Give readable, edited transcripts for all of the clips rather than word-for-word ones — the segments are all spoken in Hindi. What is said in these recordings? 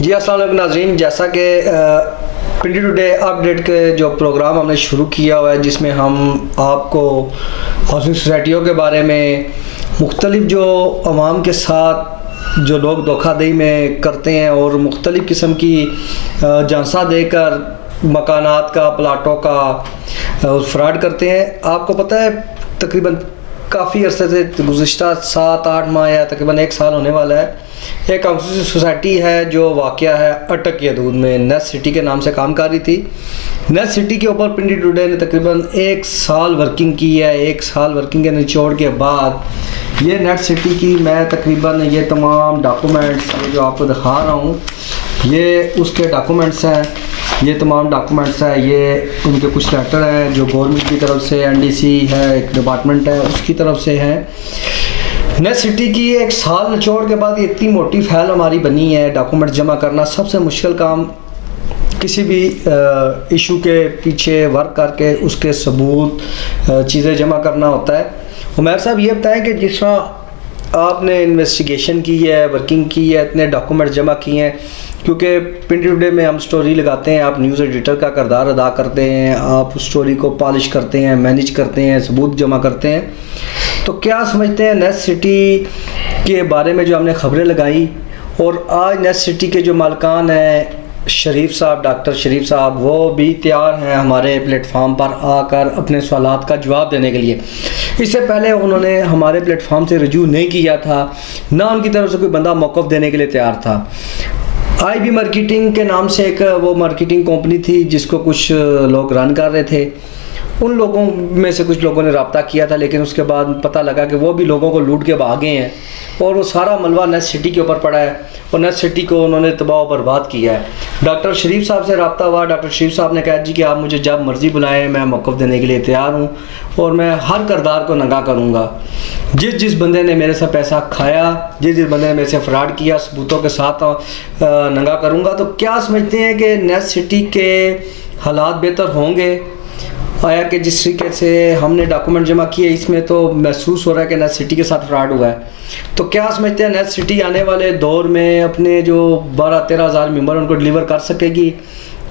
जी अस्सलाम वालेकुम नाज़रीन, जैसा कि पिंडी टुडे अपडेट के जो प्रोग्राम हमने शुरू किया हुआ है जिसमें हम आपको हाउसिंग सोसाइटियों के बारे में मुख्तलिफ जो अवाम के साथ जो लोग धोखाधड़ी में करते हैं और मुख्तलिफ किस्म की झांसा देकर मकानात का प्लाटों का फ्रॉड करते हैं। आपको पता है तकरीबन काफ़ी अरसे से गुज़िश्ता 7-8 माह या तकरीबन 1 साल होने वाला है, एक हाउसिंग सोसाइटी है जो वाक़या है अटक यदूद में, नेस्ट सिटी के नाम से काम कर रही थी। नेस्ट सिटी के ऊपर पिंडी टुडे ने तकरीबन 1 साल वर्किंग की है। 1 साल वर्किंग के निचोड़ के बाद ये नेस्ट सिटी की मैं तकरीबन ये तमाम डॉक्यूमेंट्स जो आपको दिखा रहा हूँ, ये उसके डॉक्यूमेंट्स हैं, ये तमाम डॉक्यूमेंट्स हैं, ये उनके कुछ लेटर हैं जो गवर्नमेंट की तरफ से एनडीसी है, एक डिपार्टमेंट है, उसकी तरफ से है। नेस्ट सिटी की 1 साल निचोड़ के बाद इतनी मोटी फाइल हमारी बनी है। डॉक्यूमेंट जमा करना सबसे मुश्किल काम, किसी भी इशू के पीछे वर्क करके उसके सबूत चीज़ें जमा करना होता है। उमर साहब ये बताएं कि जिस तरह आपने इन्वेस्टिगेशन की है, वर्किंग की है, इतने डॉक्यूमेंट जमा किए हैं, क्योंकि पिंडी टुडे में हम स्टोरी लगाते हैं, आप न्यूज़ एडिटर का किरदार अदा करते हैं, आप उस स्टोरी को पॉलिश करते हैं, मैनेज करते हैं, सबूत जमा करते हैं, तो क्या समझते हैं नेस्ट सिटी के बारे में जो हमने खबरें लगाई और आज नेस्ट सिटी के जो मालकान हैं शरीफ साहब, डॉक्टर शरीफ साहब, वो भी तैयार हैं हमारे प्लेटफार्म पर आकर अपने सवालात का जवाब देने के लिए। इससे पहले उन्होंने हमारे प्लेटफार्म से रजू नहीं किया था, ना उनकी तरफ से कोई बंदा मौक़िफ़ देने के लिए तैयार था। IB मार्केटिंग के नाम से एक वो मार्केटिंग कंपनी थी जिसको कुछ लोग रन कर रहे थे, उन लोगों में से कुछ लोगों ने रब्ता किया था, लेकिन उसके बाद पता लगा कि वो भी लोगों को लूट के भागे हैं और वो सारा मलबा नेस्ट सिटी के ऊपर पड़ा है और नेस्ट सिटी को उन्होंने तबाह बर्बाद किया है। डॉक्टर शरीफ साहब से रब्ता हुआ, डॉक्टर शरीफ साहब ने कहा जी कि आप मुझे जब मर्ज़ी बुलाएं, मैं मौक़िफ़ देने के लिए तैयार हूँ और मैं हर किरदार को नंगा करूँगा। जिस बंदे ने मेरे से पैसा खाया, जिस बंदे ने मेरे से फ्रॉड किया, सबूतों के साथ नंगा करूँगा। तो क्या समझते हैं कि नेस्ट सिटी के हालात बेहतर होंगे? आया कि जिस तरीके से हमने डॉक्यूमेंट जमा किए इसमें तो महसूस हो रहा है कि नेस्ट सिटी के साथ फ्रॉड हुआ है, तो क्या समझते हैं नेस्ट सिटी आने वाले दौर में अपने जो 12-13 हज़ार मेंबर उनको डिलीवर कर सकेगी?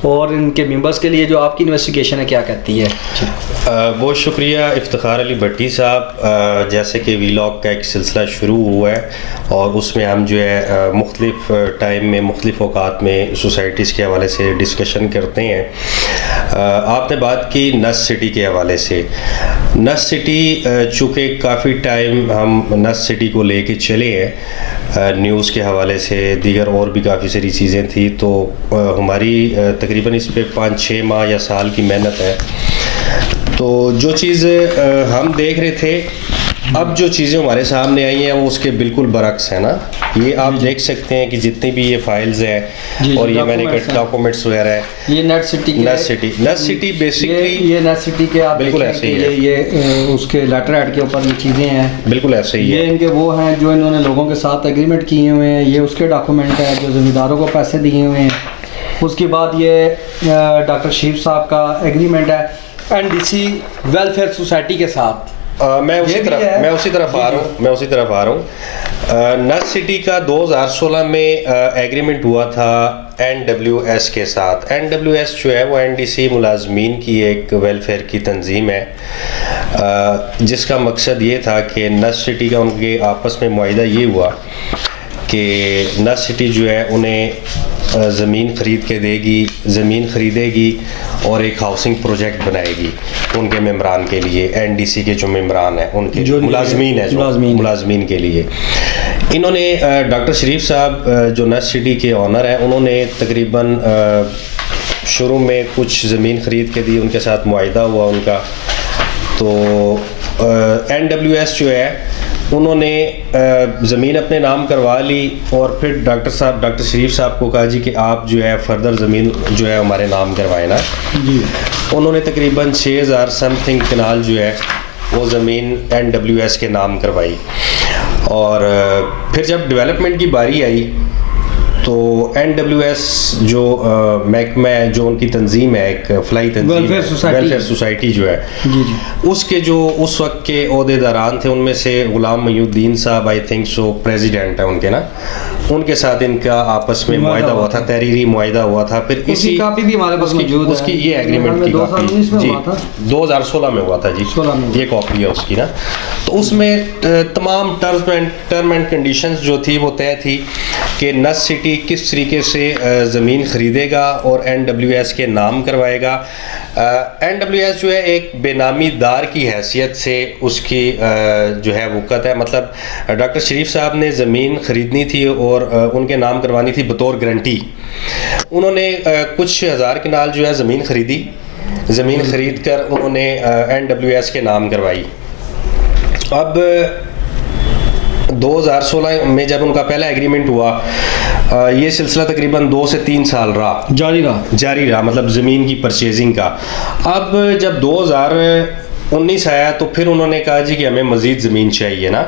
और इनके मेंबर्स के लिए जो आपकी इन्वेस्टिगेशन है क्या कहती है? बहुत शुक्रिया इफ्तिखार अली भट्टी साहब। जैसे कि वीलॉग का एक सिलसिला शुरू हुआ है और उसमें हम जो है मुख्तलिफ़ टाइम में मुख्तलिफ़ औकात में सोसाइटीज़ के हवाले से डिस्कशन करते हैं। आपने बात की नेस्ट सिटी के हवाले से। नेस्ट सिटी चूँकि काफ़ी टाइम हम नेस्ट सिटी को लेके चले हैं, न्यूज़ के हवाले से दीगर और भी काफ़ी सारी चीज़ें थी, तो हमारी तकरीबन इस पे 5-6 माह या साल की मेहनत है। तो जो चीज़ हम देख रहे थे, अब जो चीज़ें हमारे सामने आई हैं वो उसके बिल्कुल बरक्स है ना। ये आप देख सकते हैं कि जितनी भी ये फाइल्स हैं और ये मैंने डॉक्यूमेंट्स वगैरह है, ये नेस्ट सिटी बेसिकली ये नेस्ट सिटी के आप बिल्कुल ऐसे ही है, ये उसके लेटर हेड के ऊपर ये चीज़ें हैं, बिल्कुल ऐसे ही ये है। इनके वो हैं जो इन्होंने लोगों के साथ एग्रीमेंट किए हुए हैं, ये उसके डॉक्यूमेंट है जो ज़मींदारों को पैसे दिए हुए हैं। उसके बाद ये डॉक्टर शरीफ साहब का एग्रीमेंट है NDC वेलफेयर सोसाइटी के साथ। मैं उसी तरफ आ रहा हूँ। नेस्ट सिटी का 2016 में एग्रीमेंट हुआ था NWS के साथ। NWS जो है वो NDC मुलाजमीन की एक वेलफेयर की तंजीम है, जिसका मकसद ये था कि नेस्ट सिटी का उनके आपस में मुआहिदा ये हुआ कि नेस्ट सिटी जो है उन्हें ज़मीन ख़रीदेगी और एक हाउसिंग प्रोजेक्ट बनाएगी उनके मेम्बरान के लिए, NDC के जो मेम्बरान हैं उनके जो मुलाजमीन के लिए। इन्होंने डॉक्टर शरीफ साहब जो नेस्ट सिटी के ऑनर हैं, उन्होंने तकरीबन शुरू में कुछ ज़मीन ख़रीद के दी, उनके साथ मुआहिदा हुआ उनका। तो NWS जो है उन्होंने ज़मीन अपने नाम करवा ली और फिर डॉक्टर शरीफ साहब को कहा जी कि आप जो है फर्दर ज़मीन जो है हमारे नाम करवाए ना जी। उन्होंने तकरीबन 6000 समथिंग कनाल जो है वो ज़मीन NWS के नाम करवाई और फिर जब डेवलपमेंट की बारी आई तो NWS जो महकमा है, जो उनकी तंजीम है, एक फलाई तंजीम वेलफेयर सोसाइटी जो है जी, उसके जो उस वक्त के ओहदेदारान थे उनमें से गुलाम मयूद्दीन साहब, आई थिंक सो प्रेसिडेंट है उनके ना, उनके साथ इनका आपस में मुआहदा हुआ था, तहरीरी मुआहदा हुआ था। फिर इसी कापी भी हमारे पास मौजूद है, उसकी ये एग्रीमेंट की कापी जी 2016 में हुआ था जी, ये कॉपी है उसकी ना। तो उसमें तमाम टर्म एंड कंडीशंस जो थी वो तय थी कि नस सिटी किस तरीके से ज़मीन ख़रीदेगा और NWS के नाम करवाएगा। NWS जो है एक बेनामी दार की हैसियत से उसकी जो है वक़्त है, मतलब डॉक्टर शरीफ साहब ने ज़मीन ख़रीदनी थी और उनके नाम करवानी थी बतौर गारंटी। उन्होंने कुछ हज़ार कनाल जो है ज़मीन ख़रीदी, ज़मीन ख़रीद कर उन्होंने NWS के नाम करवाई। अब 2016 में जब उनका पहला एग्रीमेंट हुआ, ये सिलसिला तकरीबन 2 से 3 साल जारी रहा, मतलब ज़मीन की परचेजिंग का। अब जब 2019 आया तो फिर उन्होंने कहा जी कि हमें मज़ीद ज़मीन चाहिए ना,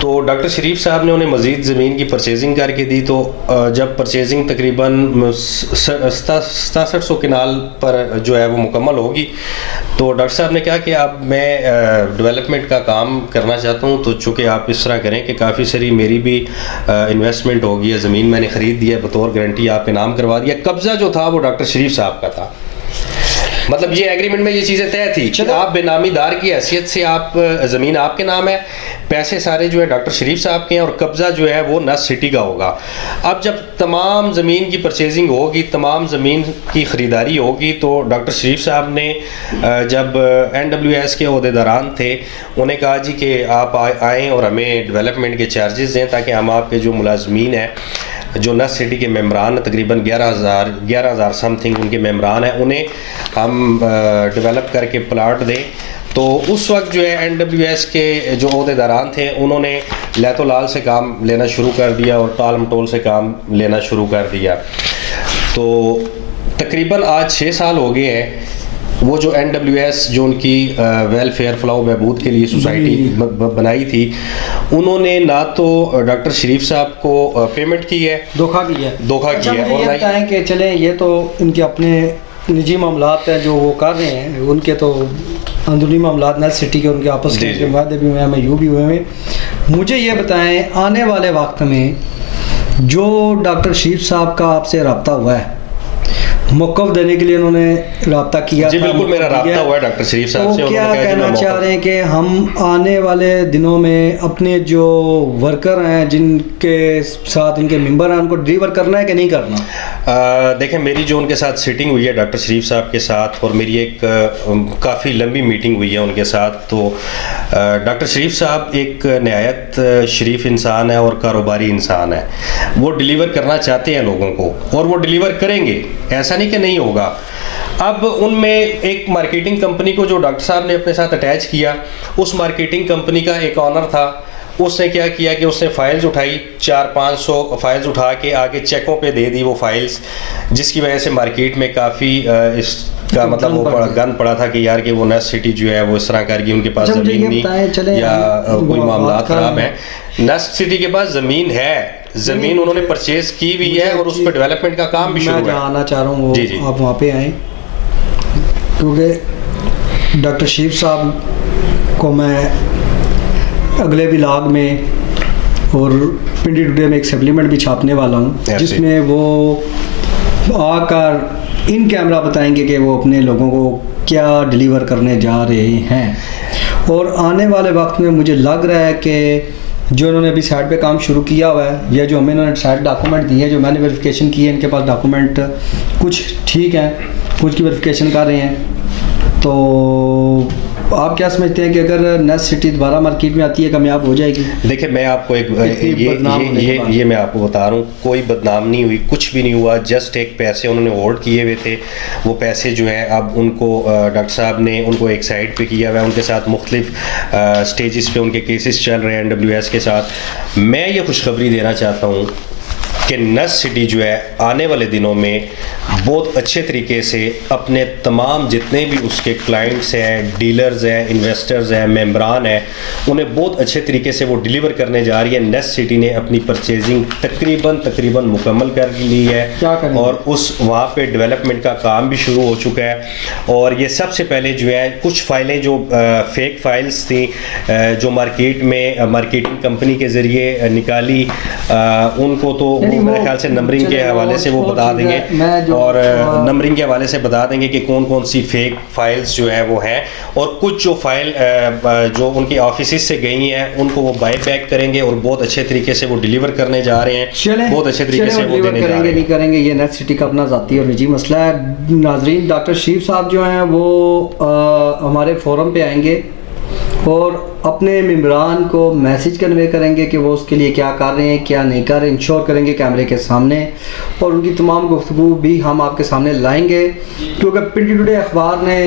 तो डॉक्टर शरीफ साहब ने उन्हें मज़ीद ज़मीन की परचेजिंग करके दी। तो जब परचेजिंग तकरीबन 6700 कनाल पर जो है वो मुकम्मल होगी, तो डॉक्टर साहब ने कहा कि अब मैं डेवलपमेंट का काम करना चाहता हूँ, तो चूँकि आप इस तरह करें कि काफ़ी सारी मेरी भी इन्वेस्टमेंट होगी है, ज़मीन मैंने ख़रीद दी है, बतौर गारंटी आपके नाम करवा दिया। कब्ज़ा जो था वो डॉक्टर शरीफ साहब का था, मतलब ये एग्रीमेंट में ये चीज़ें तय थी कि आप बेनामीदार की हैसियत से आप ज़मीन आपके नाम है, पैसे सारे जो है डॉक्टर शरीफ साहब के हैं और कब्ज़ा जो है वो नस सिटी का होगा। अब जब तमाम ज़मीन की परचेजिंग होगी, तमाम ज़मीन की ख़रीदारी होगी, तो डॉक्टर शरीफ साहब ने जब NWS के ओहदेदारान थे उन्हें कहा जी कि आप आएँ और हमें डेवलपमेंट के चार्जेस दें, ताकि हम आपके जो मुलाजमीन हैं, जो नस सिटी के मेम्बरान तकरीबन 11,000 समथिंग उनके मेम्बरान हैं, उन्हें हम डेवलप करके प्लाट दें। तो उस वक्त जो है NWS के जो ओहदेदारान थे उन्होंने लैतो लाल से काम लेना शुरू कर दिया और टाल मटोल से काम लेना शुरू कर दिया। तो तकरीबन आज 6 साल हो गए हैं। वो जो NWS जो उनकी वेलफेयर फलाह बहबूद के लिए सोसाइटी बनाई थी, उन्होंने ना तो डॉक्टर शरीफ साहब को पेमेंट की है, धोखा किया है। और ये बताएं कि चलें, ये तो इनके अपने निजी मामलात हैं जो वो कर रहे हैं, उनके तो अंदरूनी मामलात नस सिटी के उनके आपस के वादे भी हुए हैं, MOU भी हुए हैं। मुझे ये बताएं, आने वाले वक्त में जो डॉक्टर शरीफ साहब का आपसे रब्ता हुआ है, मौक़िफ़ देने के लिए उन्होंने रब्ता किया जी, बिल्कुल मेरा रब्ता हुआ है डॉक्टर शरीफ साहब से। तो क्या कहना चाह रहे हैं कि हम आने वाले दिनों में अपने जो वर्कर हैं, जिनके साथ इनके मेंबर हैं, उनको डिलीवर करना है कि नहीं करना? देखें, मेरी जो उनके साथ सिटिंग हुई है डॉक्टर शरीफ साहब के साथ, और मेरी एक काफ़ी लंबी मीटिंग हुई है उनके साथ, तो डॉक्टर शरीफ साहब एक नहायत शरीफ इंसान है और कारोबारी इंसान है। वो डिलीवर करना चाहते हैं लोगों को और वो डिलीवर करेंगे, ऐसा नहीं कि नहीं होगा। अब उनमें एक मार्केटिंग कंपनी को जो डॉक्टर साहब ने अपने साथ अटैच किया, उस मार्केटिंग कंपनी का एक ऑनर था, उसने क्या किया कि उसने फ़ाइल्स उठाई, 400-500 फाइल्स उठा के आगे चेकों पे दे दी वो फाइल्स, जिसकी वजह से मार्केट में काफ़ी इसका मतलब वो गंद पड़ा था कि यार कि वो नस सिटी जो है वो इस तरह करके उनके पास ज़मीन नहीं या कोई मामला ख़राब है। नस सिटी के पास ज़मीन है, ज़मीन उन्होंने परचेज की भी है और उस पर डेवलपमेंट का काम भी शुरू है। मैं आना चाह रहा हूँ जी, आप वहाँ पे आएँ, क्योंकि डॉक्टर शरीफ साहब को मैं अगले व्लॉग में और पिंडी टुडे में एक सप्लीमेंट भी छापने वाला हूँ, जिसमें वो आकर इन कैमरा बताएंगे कि वो अपने लोगों को क्या डिलीवर करने जा रहे हैं। और आने वाले वक्त में मुझे लग रहा है कि जो इन्होंने अभी साइट पे काम शुरू किया हुआ है, या जो हमें इन्होंने साइट डॉक्यूमेंट दिए, जो मैंने वेरिफिकेशन की है, इनके पास डॉक्यूमेंट कुछ ठीक हैं, कुछ की वेरिफिकेशन कर रहे हैं। तो आप क्या समझते हैं कि अगर नस सिटी दोबारा मार्केट में आती है, कामयाब हो जाएगी? देखिए, मैं आपको एक ये मैं आपको बता रहा हूँ, कोई बदनाम नहीं हुई, कुछ भी नहीं हुआ। जस्ट एक पैसे उन्होंने होल्ड किए हुए थे, वो पैसे जो हैं अब उनको डॉक्टर साहब ने उनको एक साइड पे किया हुआ है, उनके साथ मुख्तलिफ स्टेजेस पे उनके केसेस चल रहे हैं NWS के साथ। मैं ये खुशखबरी देना चाहता हूँ कि नस सिटी जो है आने वाले दिनों में बहुत अच्छे तरीके से अपने तमाम जितने भी उसके क्लाइंट्स हैं, डीलर्स हैं, इन्वेस्टर्स हैं, मेंबरान हैं, उन्हें बहुत अच्छे तरीके से वो डिलीवर करने जा रही है। नेस्ट सिटी ने अपनी परचेजिंग तकरीबन मुकम्मल कर ली है और उस वहाँ पे डेवलपमेंट का काम भी शुरू हो चुका है। और ये सबसे पहले जो है कुछ फाइलें जो फेक फाइल्स थी जो मार्केट में मार्केटिंग कंपनी के ज़रिए निकाली, उनको तो मेरे ख्याल से नंबरिंग के हवाले से वो बता देंगे और नंबरिंग के हवाले से बता देंगे कि कौन कौन सी फेक फाइल्स जो है वो हैं, और कुछ जो फाइल जो उनके ऑफिस से गई हैं उनको वो बाय बैक करेंगे और बहुत अच्छे तरीके से वो डिलीवर करने जा रहे हैं, बहुत अच्छे तरीके से वो देने जा रहे हैं। नहीं करेंगे, ये नेस्ट सिटी का अपना ज़ाती और निजी मसला है। नाजरीन, डॉक्टर शरीफ साहब जो हैं वो हमारे फोरम पे आएंगे और अपने मेंबरान को मैसेज कन्वे करेंगे कि वो उसके लिए क्या कर रहे हैं, क्या नहीं कर रहे, इंश्योर करेंगे कैमरे के सामने, और उनकी तमाम गुफ्तगू भी हम आपके सामने लाएंगे। क्योंकि पिंडी टुडे अखबार ने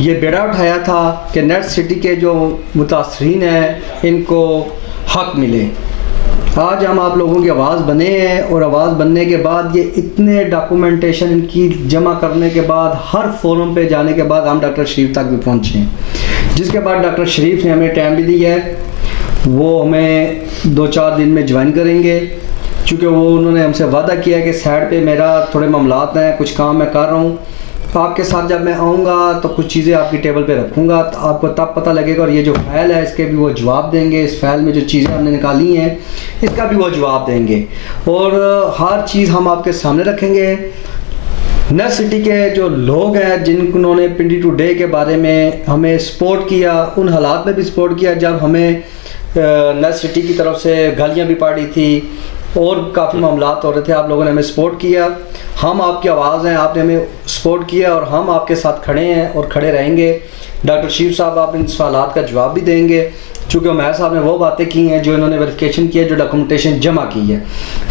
ये बेड़ा उठाया था कि नेस्ट सिटी के जो मुतासरीन हैं इनको हक मिले। आज हम आप लोगों की आवाज़ बने हैं और आवाज़ बनने के बाद ये इतने डॉक्यूमेंटेशन इनकी जमा करने के बाद, हर फोरम पे जाने के बाद हम डॉक्टर शरीफ तक भी पहुँचे हैं, जिसके बाद डॉक्टर शरीफ ने हमें टाइम भी दिया है। वो हमें 2-4 दिन में ज्वाइन करेंगे, चूँकि वो उन्होंने हमसे वादा किया कि साइड पे मेरा थोड़े मामलात हैं, कुछ काम मैं कर रहा हूँ, आपके साथ जब मैं आऊँगा तो कुछ चीज़ें आपकी टेबल पे रखूँगा तो आपको तब पता लगेगा। और ये जो फाइल है इसके भी वो जवाब देंगे, इस फाइल में जो चीज़ें हमने निकाली हैं इसका भी वो जवाब देंगे, और हर चीज़ हम आपके सामने रखेंगे। नेस्ट सिटी के जो लोग हैं जिन्होंने पिंडी टुडे के बारे में हमें सपोर्ट किया, उन हालात में भी सपोर्ट किया जब हमें नेस्ट सिटी की तरफ से गालियाँ भी पड़ी थी और काफ़ी मामलात हो रहे थे, आप लोगों ने हमें सपोर्ट किया। हम आपकी आवाज़ हैं, आपने हमें सपोर्ट किया और हम आपके साथ खड़े हैं और खड़े रहेंगे। डॉक्टर शरीफ साहब आप इन सवालात का जवाब भी देंगे, चूँकि उमैर साहब ने वो बातें की हैं जो इन्होंने वेरिफिकेशन की है, जो डॉक्यूमेंटेशन जमा की है।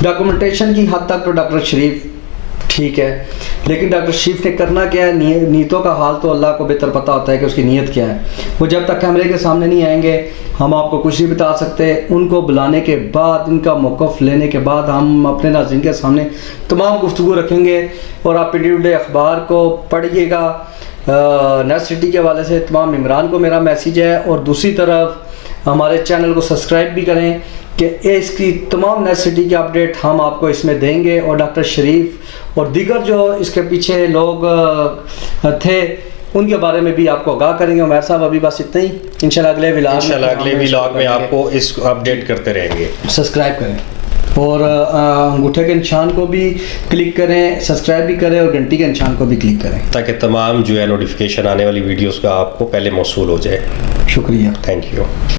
डॉक्यूमेंटेशन की हद तक तो डॉक्टर शरीफ ठीक है, लेकिन डॉक्टर शरीफ ने करना क्या है, नीयतों का हाल तो अल्लाह को बेहतर पता होता है कि उसकी नीयत क्या है। वो जब तक कैमरे के सामने नहीं आएंगे हम आपको कुछ नहीं बता सकते। उनको बुलाने के बाद, इनका मौक़िफ़ लेने के बाद हम अपने नाज़रीन के सामने तमाम गुफ्तगू रखेंगे और आप पिंडी टुडे अखबार को पढ़िएगा। नेस्ट सिटी के हवाले से तमाम मेंबरान को मेरा मैसेज है, और दूसरी तरफ हमारे चैनल को सब्सक्राइब भी करें कि इसकी तमाम नेस्ट सिटी की अपडेट हम आपको इसमें देंगे। और डॉक्टर शरीफ और दीगर जो इसके पीछे लोग थे उनके बारे में भी आपको आगाह करेंगे। उमैर साहब अभी बस इतना ही, इंशाल्लाह अगले व्लॉग में आपको इस अपडेट करते रहेंगे। सब्सक्राइब करें और अंगूठे के निशान को भी क्लिक करें, सब्सक्राइब भी करें और घंटी के निशान को भी क्लिक करें, ताकि तमाम जो है नोटिफिकेशन आने वाली वीडियोस का आपको पहले मौसूल हो जाए। शुक्रिया, थैंक यू।